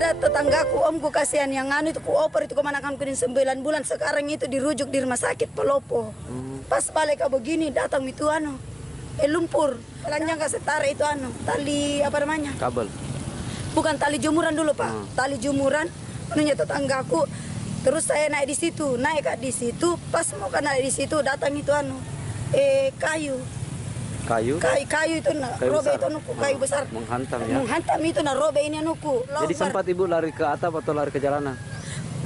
ada tetanggaku, omku kasihan yang anu itu ku oper itu kemanakanku di 9 bulan. Sekarang itu dirujuk di rumah sakit Palopo. Pas balik begini datang itu anu lumpur. Kalanya nggak setara itu anu tali apa namanya? Kabel. Bukan tali jemuran dulu Pak. Tali jemuran punya tetanggaku. Terus saya naik di situ. Pas mau naik di situ datang itu anu kayu. Kayu itu robe itu nuku kayu besar menghantam ya. Menghantam itu robe ini nuku. Jadi sempat ibu lari ke atap atau lari ke jalanan?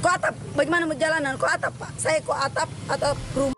Ke atap, bagaimana jalanan? Ke atap Pak. Saya ke atap rumah.